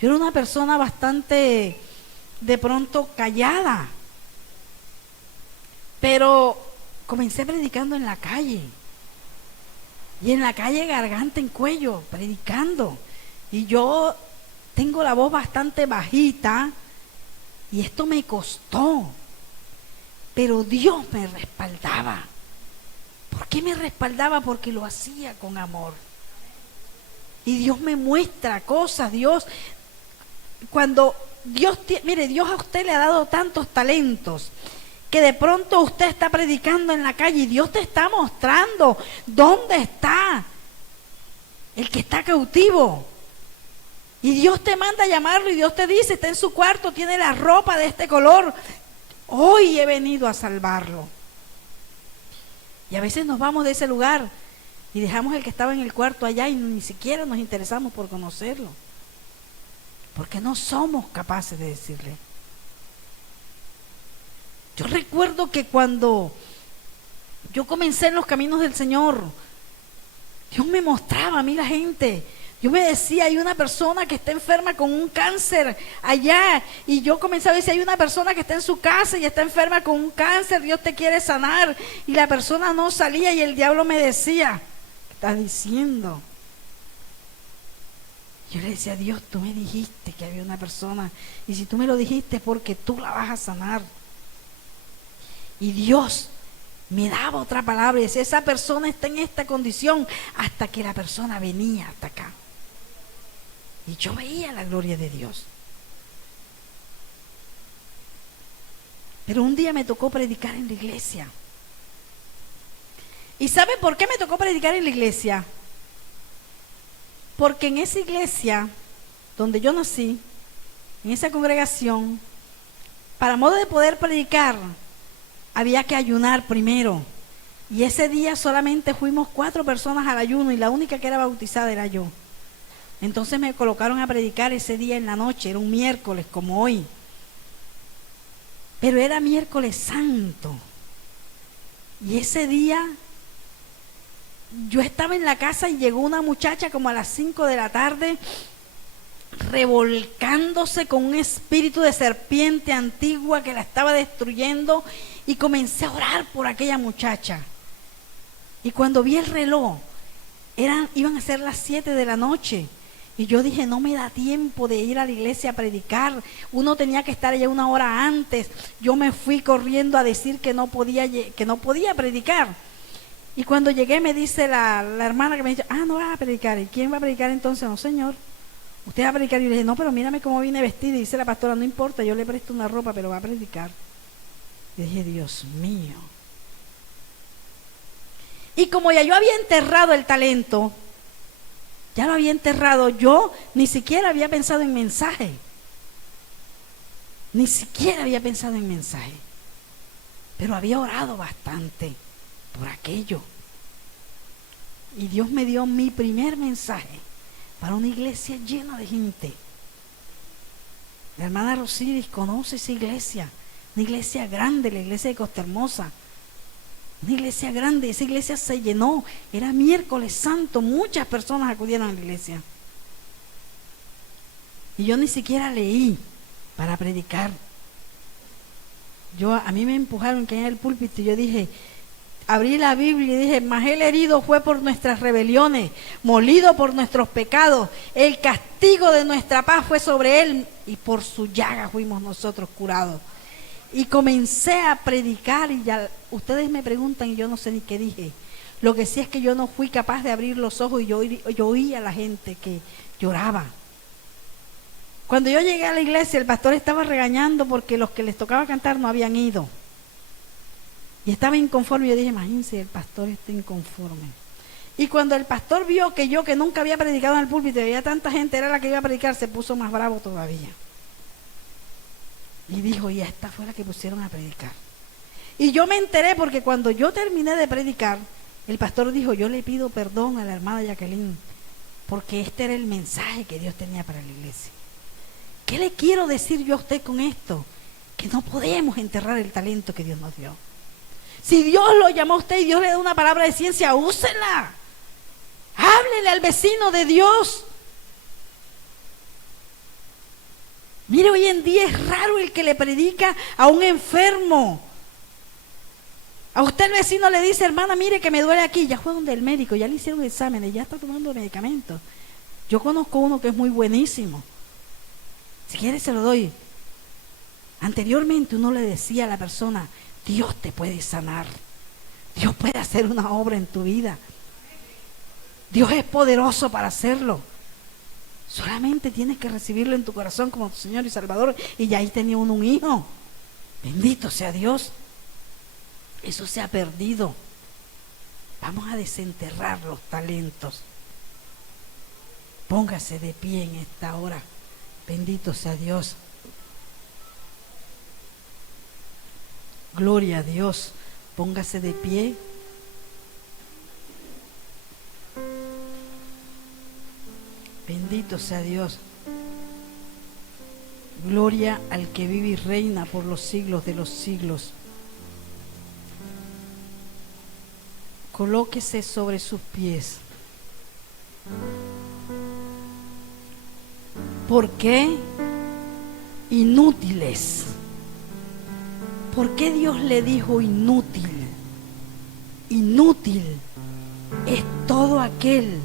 Yo era una persona bastante, de pronto, callada. Pero comencé predicando en la calle. Y en la calle, garganta en cuello, predicando. Y yo tengo la voz bastante bajita, y esto me costó. Pero Dios me respaldaba. ¿Por qué me respaldaba? Porque lo hacía con amor. Y Dios me muestra cosas. Dios, cuando Dios, mire, Dios a usted le ha dado tantos talentos, que de pronto usted está predicando en la calle y Dios te está mostrando dónde está el que está cautivo. Y Dios te manda a llamarlo, y Dios te dice, está en su cuarto, tiene la ropa de este color. Hoy he venido a salvarlo. Y a veces nos vamos de ese lugar y dejamos el que estaba en el cuarto allá, y ni siquiera nos interesamos por conocerlo, porque no somos capaces de decirle. Yo recuerdo que cuando yo comencé en los caminos del Señor, Dios me mostraba a mí la gente. Yo me decía, hay una persona que está enferma con un cáncer allá, y yo comenzaba a decir, hay una persona que está en su casa y está enferma con un cáncer, Dios te quiere sanar, y la persona no salía, y el diablo me decía, ¿qué estás diciendo? Yo le decía, Dios, tú me dijiste que había una persona, y si tú me lo dijiste es porque tú la vas a sanar. Y Dios me daba otra palabra y decía, esa persona está en esta condición, hasta que la persona venía hasta acá. Y yo veía la gloria de Dios. Pero un día me tocó predicar en la iglesia. ¿Y sabe por qué me tocó predicar en la iglesia? Porque en esa iglesia donde yo nací, en esa congregación, para modo de poder predicar, había que ayunar primero. Y ese día solamente fuimos 4 personas al ayuno, y la única que era bautizada era yo. Entonces me colocaron a predicar ese día en la noche, era un miércoles como hoy. Pero era miércoles santo. Y ese día yo estaba en la casa y llegó una muchacha como a las 5 de la tarde, revolcándose con un espíritu de serpiente antigua que la estaba destruyendo, y comencé a orar por aquella muchacha. Y cuando vi el reloj, iban a ser las 7 de la noche, Y yo dije, no me da tiempo de ir a la iglesia a predicar. Uno tenía que estar allá 1 hora antes. Yo me fui corriendo a decir que no podía predicar. Y cuando llegué me dice la hermana que me dice, no vas a predicar. ¿Y quién va a predicar entonces? No, señor. Usted va a predicar. Y yo le dije, no, pero mírame cómo vine vestida. Y dice la pastora, no importa, yo le presto una ropa, pero va a predicar. Y dije, Dios mío. Y como ya yo había enterrado el talento, ya lo había enterrado, yo ni siquiera había pensado en mensaje. Ni siquiera había pensado en mensaje. Pero había orado bastante por aquello. Y Dios me dio mi primer mensaje para una iglesia llena de gente. La hermana Rosiris conoce esa iglesia, una iglesia grande, la iglesia de Costa Hermosa. Una iglesia grande, esa iglesia se llenó, era miércoles santo, muchas personas acudieron a la iglesia. Y yo ni siquiera leí para predicar. A mí me empujaron que en el púlpito y yo dije, abrí la Biblia y dije, mas él herido fue por nuestras rebeliones, molido por nuestros pecados, el castigo de nuestra paz fue sobre él y por su llaga fuimos nosotros curados. Y comencé a predicar y ya ustedes me preguntan y yo no sé ni qué dije. Lo que sí es que yo no fui capaz de abrir los ojos y yo oía a la gente que lloraba. Cuando yo llegué a la iglesia, el pastor estaba regañando porque los que les tocaba cantar no habían ido. Y estaba inconforme. Yo dije, imagínense, el pastor está inconforme. Y cuando el pastor vio que yo, que nunca había predicado en el púlpito y había tanta gente, era la que iba a predicar, se puso más bravo todavía. Y dijo, y esta fue la que pusieron a predicar. Y yo me enteré porque cuando yo terminé de predicar, el pastor dijo, yo le pido perdón a la hermana Jacqueline, porque este era el mensaje que Dios tenía para la iglesia. ¿Qué le quiero decir yo a usted con esto? Que no podemos enterrar el talento que Dios nos dio. Si Dios lo llamó a usted y Dios le da una palabra de ciencia, úsela. Háblele al vecino de Dios. Mire, hoy en día es raro el que le predica a un enfermo. A usted el vecino le dice, hermana, mire que me duele aquí. Ya fue donde el médico, ya le hicieron exámenes, ya está tomando medicamentos. Yo conozco uno que es muy buenísimo. Si quiere se lo doy. Anteriormente uno le decía a la persona, Dios te puede sanar. Dios puede hacer una obra en tu vida. Dios es poderoso para hacerlo. Solamente tienes que recibirlo en tu corazón como tu Señor y Salvador. Y ya ahí tenía uno un hijo. Bendito sea Dios. Eso se ha perdido. Vamos a desenterrar los talentos. Póngase de pie en esta hora. Bendito sea Dios. Gloria a Dios. Póngase de pie. Bendito sea Dios. Gloria al que vive y reina por los siglos de los siglos. Colóquese sobre sus pies. ¿Por qué inútiles? ¿Por qué Dios le dijo inútil? Inútil es todo aquel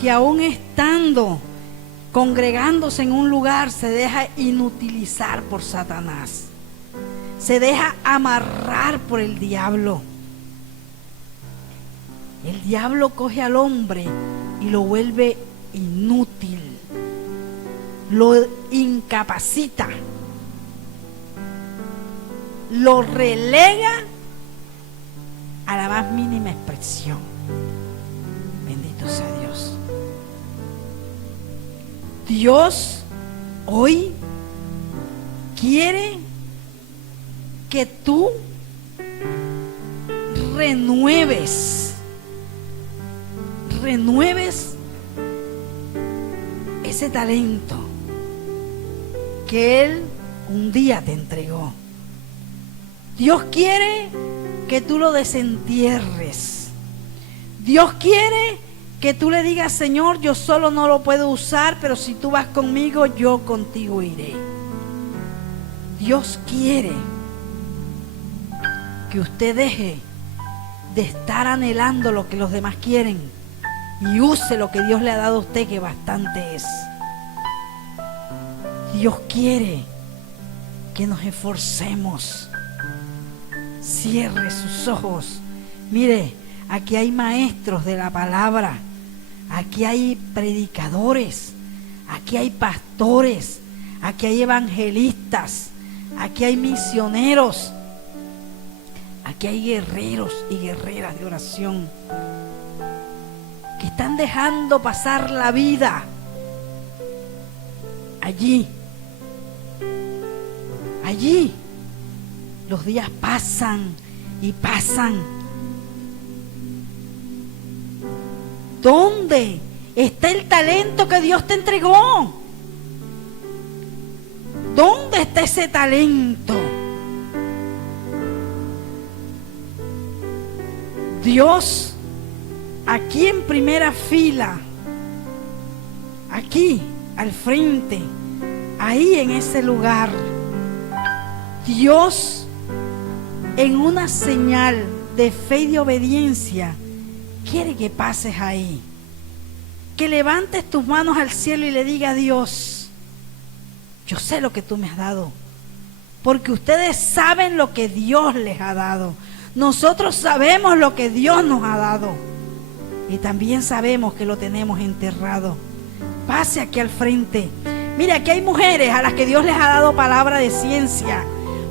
que aún estando congregándose en un lugar se deja inutilizar por Satanás, se deja amarrar por el diablo. El diablo coge al hombre y lo vuelve inútil, lo incapacita, lo relega a la más mínima expresión. Bendito sea Dios. Dios hoy quiere que tú renueves ese talento que Él un día te entregó. Dios quiere que tú lo desentierres. Dios quiere que tú le digas, Señor, yo solo no lo puedo usar, pero si tú vas conmigo, yo contigo iré. Dios quiere que usted deje de estar anhelando lo que los demás quieren y use lo que Dios le ha dado a usted, que bastante es. Dios quiere que nos esforcemos. Cierre sus ojos. Mire, aquí hay maestros de la palabra, aquí hay predicadores, aquí hay pastores, aquí hay evangelistas, aquí hay misioneros, aquí hay guerreros y guerreras de oración que están dejando pasar la vida allí. Los días pasan y pasan. ¿Dónde está el talento que Dios te entregó? ¿Dónde está ese talento? Dios, aquí en primera fila, aquí al frente, ahí en ese lugar, Dios, en una señal de fe y de obediencia, quiere que pases ahí, que levantes tus manos al cielo y le digas a Dios: yo sé lo que tú me has dado, porque ustedes saben lo que Dios les ha dado. Nosotros sabemos lo que Dios nos ha dado y también sabemos que lo tenemos enterrado. Pase aquí al frente. Mire, aquí hay mujeres a las que Dios les ha dado palabra de ciencia,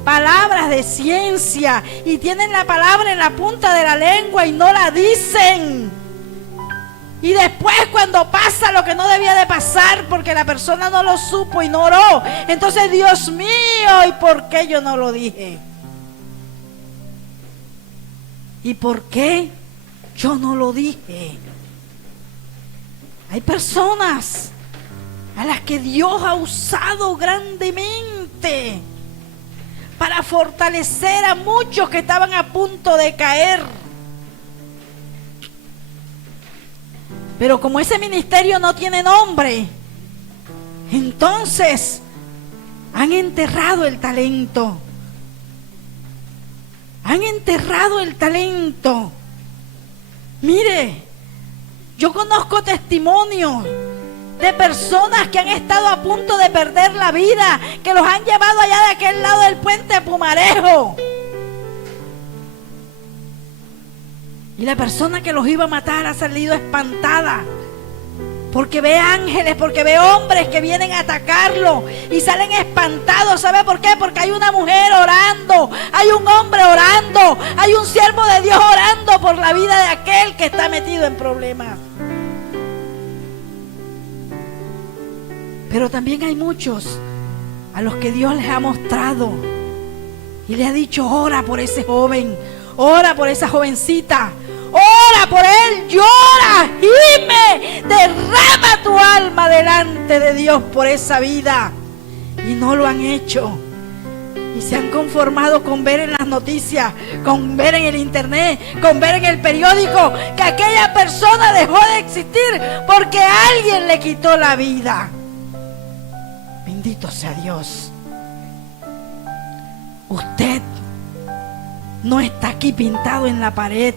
palabras de ciencia, y tienen la palabra en la punta de la lengua y no la dicen. Y después, cuando pasa lo que no debía de pasar porque la persona no lo supo y no oró, entonces, Dios mío, ¿y por qué yo no lo dije? ¿Y por qué yo no lo dije? Hay personas a las que Dios ha usado grandemente para fortalecer a muchos que estaban a punto de caer. Pero como ese ministerio no tiene nombre, entonces han enterrado el talento. Han enterrado el talento. Mire, yo conozco testimonios de personas que han estado a punto de perder la vida, que los han llevado allá de aquel lado del puente Pumarejo. Y la persona que los iba a matar ha salido espantada, porque ve ángeles, porque ve hombres que vienen a atacarlo y salen espantados. ¿Sabe por qué? Porque hay una mujer orando, hay un hombre orando, hay un siervo de Dios orando por la vida de aquel que está metido en problemas. Pero también hay muchos a los que Dios les ha mostrado y les ha dicho: ora por ese joven, ora por esa jovencita, ora por él, llora, gime, derrama tu alma delante de Dios por esa vida. Y no lo han hecho. Y se han conformado con ver en las noticias, con ver en el internet, con ver en el periódico que aquella persona dejó de existir porque alguien le quitó la vida. Bendito sea Dios. Usted no está aquí pintado en la pared.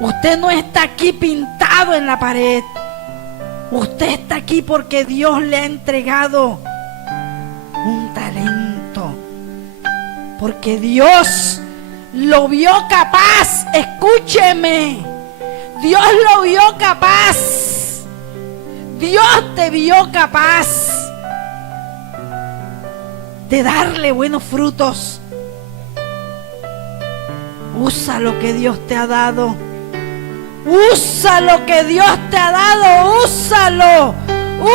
Usted no está aquí pintado en la pared. Usted está aquí porque Dios le ha entregado un talento. Porque Dios lo vio capaz. Escúcheme. Dios lo vio capaz. Dios te vio capaz de darle buenos frutos. Usa lo que Dios te ha dado. Usa lo que Dios te ha dado. Úsalo.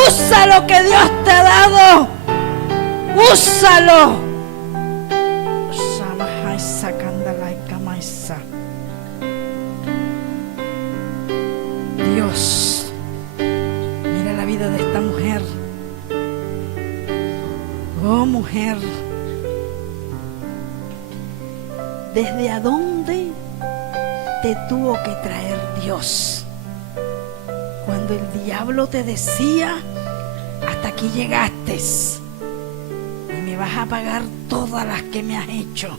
Usa lo que Dios te ha dado. Úsalo. Dios, mira la vida de esta mujer. Oh, mujer, ¿desde a dónde te tuvo que traer Dios? Cuando el diablo te decía: hasta aquí llegaste y me vas a pagar todas las que me has hecho.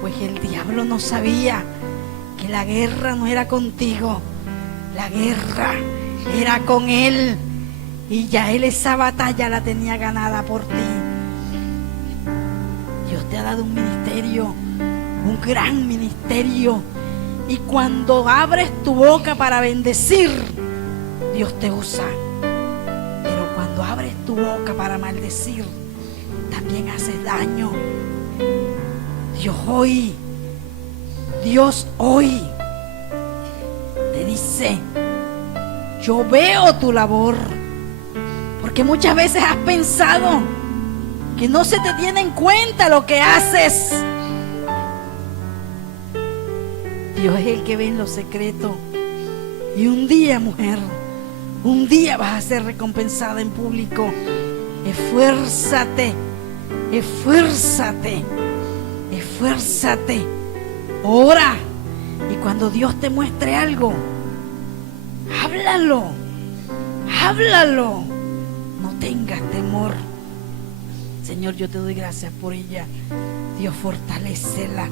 Pues el diablo no sabía que la guerra no era contigo, la guerra era con Él, y ya Él esa batalla la tenía ganada por ti. Dios te ha dado un ministerio, un gran ministerio, y cuando abres tu boca para bendecir, Dios te usa. Pero cuando abres tu boca para maldecir, también haces daño. Dios hoy te dice: yo veo tu labor, porque muchas veces has pensado que no se te tiene en cuenta lo que haces. Dios es el que ve en lo secreto, y un día, mujer, un día vas a ser recompensada en público. Esfuérzate, esfuérzate, esfuérzate. Ora, y cuando Dios te muestre algo, háblalo, háblalo. No tengas temor. Señor, yo te doy gracias por ella. Dios, fortalécela.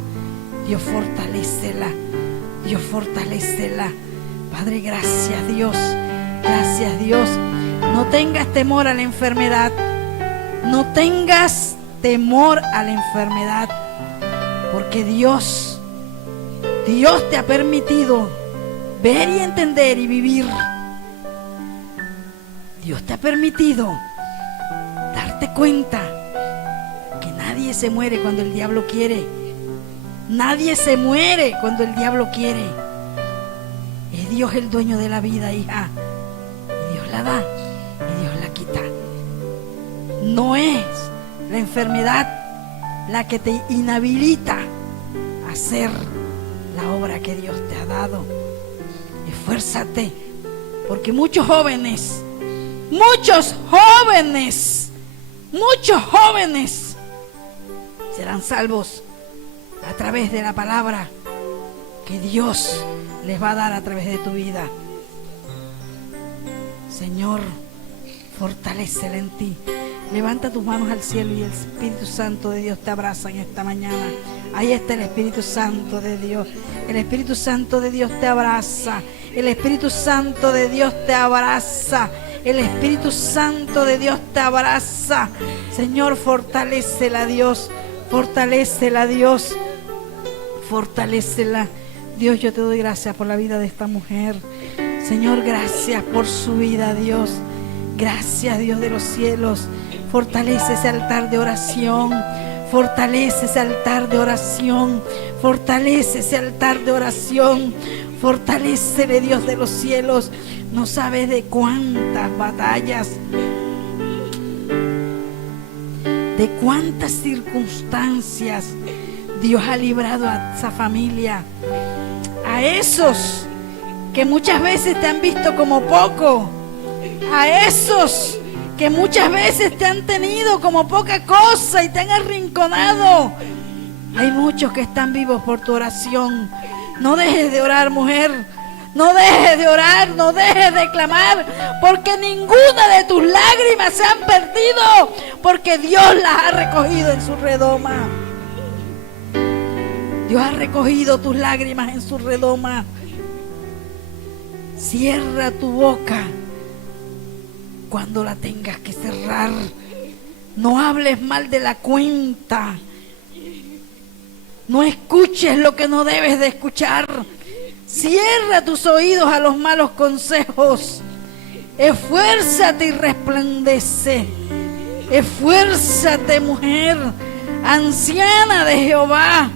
Dios, fortalécela. Dios, fortalécela. Padre, gracias, Dios. Gracias, Dios. No tengas temor a la enfermedad. No tengas temor a la enfermedad, porque Dios te ha permitido ver y entender y vivir. Dios te ha permitido darte cuenta que nadie se muere cuando el diablo quiere. Nadie se muere cuando el diablo quiere. Es Dios el dueño de la vida, hija. Y Dios la da y Dios la quita. No es la enfermedad la que te inhabilita a hacer la obra que Dios te ha dado. Esfuérzate, porque muchos jóvenes serán salvos a través de la palabra que Dios les va a dar a través de tu vida. Señor, fortalécela en ti. Levanta tus manos al cielo y el Espíritu Santo de Dios te abraza en esta mañana. Ahí está el Espíritu Santo de Dios. El Espíritu Santo de Dios te abraza. El Espíritu Santo de Dios te abraza. El Espíritu Santo de Dios te abraza. Señor, fortalécela, Dios. Fortalécela, Dios. Fortalécela. Dios, yo te doy gracias por la vida de esta mujer. Señor, gracias por su vida, Dios. Gracias, Dios de los cielos. Fortalece ese altar de oración. Fortalece ese altar de oración. Fortalece ese altar de oración. Fortalécele, Dios de los cielos. No sabes de cuántas batallas, de cuántas circunstancias Dios ha librado a esa familia. A esos que muchas veces te han visto como poco. A esos que muchas veces te han tenido como poca cosa y te han arrinconado. Hay muchos que están vivos por tu oración. No dejes de orar, mujer. No dejes de orar, no dejes de clamar, porque ninguna de tus lágrimas se han perdido, porque Dios las ha recogido en su redoma. Dios ha recogido tus lágrimas en su redoma. Cierra tu boca cuando la tengas que cerrar. No hables mal de la cuenta. No escuches lo que no debes de escuchar. Cierra tus oídos a los malos consejos. Esfuérzate y resplandece. Esfuérzate, mujer, anciana de Jehová.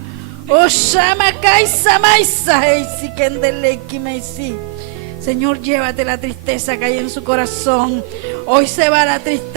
Señor, llévate la tristeza que hay en su corazón. Hoy se va la tristeza.